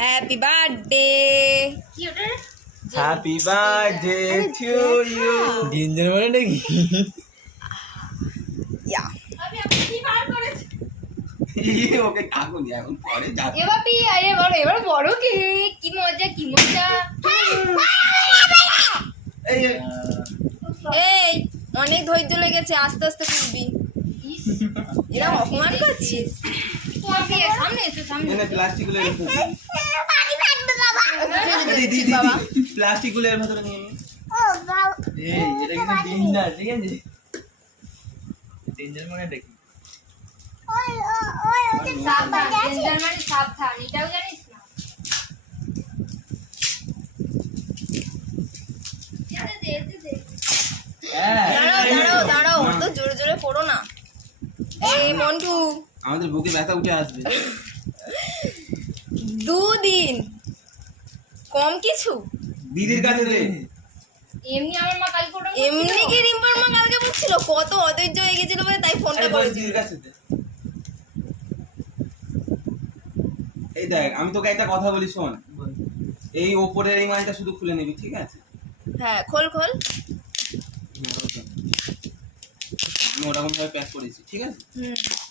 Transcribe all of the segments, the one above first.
Happy birthday. Happy birthday to you. ডিঞ্জার মানে নাকি? ইয়া ওকে কাকুনি এখন পরে যাচ্ছে। এবার বড় কেক, কি মজা কি মজা। এই এই অনেক ধৈর্য লেগেছে, আস্তে আস্তে করবি। এরকম অপমান করছিস। সামনে এসো, সামনে এখানে প্লাস্টিক গুলো রেখে দিদি বাবা প্লাস্টিক গুলো এর ভেতরে নিয়ে নি। এই এটা কিন্তু ডিঞ্জার, ঠিক আছে? ডিঞ্জার মানে নাকি? সাবধান, ডেঞ্জার মানে সাবধান, এটাও জানিস না? হ্যাঁ দাঁড়াও অত জোরে জোরে পড়ো না। এই মন্টু, আমাদের বুকে ব্যথা উঠে আসবে। 2 দিন কম কিছু। দিদির কাছে দে। এমনি আমার মা কাল ফোন, এমনি কি রিম্পার মা কালকে বলছিল কত অধৈর্য হয়ে গেছিল বলে তাই ফোনটা করেছিল। দিদির কাছে দে। এই দেখ আমি তোকে একটা কথা বলি শোন, এই ওপরের এই মালটা শুধু খুলে নিবি, ঠিক আছে? হ্যাঁ খোল খোল। আমি ওরকম ভাবে প্যাক করেছি, ঠিক আছে?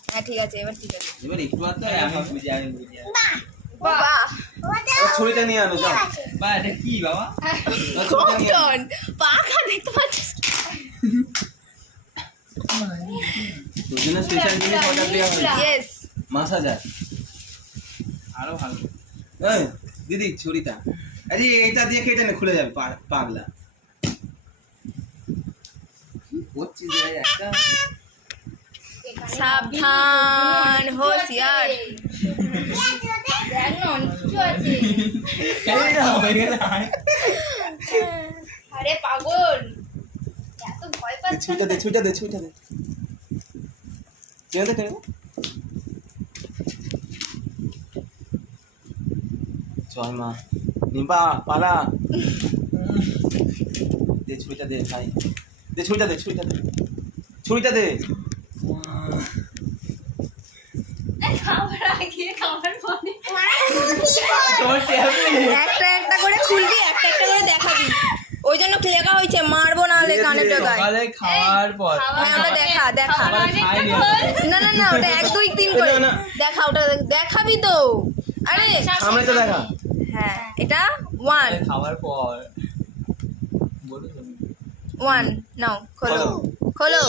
হ্যাঁ ঠিক আছে, এবার ঠিক আছে। এবার একটু আর তো আমি বুঝি। বাহ ছবিটা নিয়ে আনো যাও। বা এটা কি বাবা? কটন পাখা দেখতে পাচ্ছিস? তোর জন্য স্পেশাল জিনিস অর্ডার দেওয়া হয়েছে, ইয়েস। মাসাজার। আরো ভালো। এই দিদি ছুরিটা, আরে এটা দিয়ে কেটে নে, খুলে যাবে পাগলা। হচ্ছে যে একটা সাবধান হোশিয়ার। আরে পাগল, এত ভয় পাচ্ছিস? ছুরিটা দে, ছুরিটা দে, ছুরিটা দে। কেন দে জয় মা। নিম্পা পালা দে, ছুরিটা দে ভাই, দে ছুরিটা দে, ছুরিটা দে, ছুরিটা দে। একটা একটা করে খুলবি, একটা একটা করে দেখাবি। ওই জন্য লেখা হয়েছে মারবো না হলে কানে টাকায়। সকালে খাওয়ার পর হ্যাঁ ওটা দেখা দেখা। না ওটা 1 2 3 করে দেখা, ওটা দেখাবি তো। আরে সামনে তো দেখা। হ্যাঁ এটা 1 খাওয়ার পর বলো 1 নাও খোলো খোলো।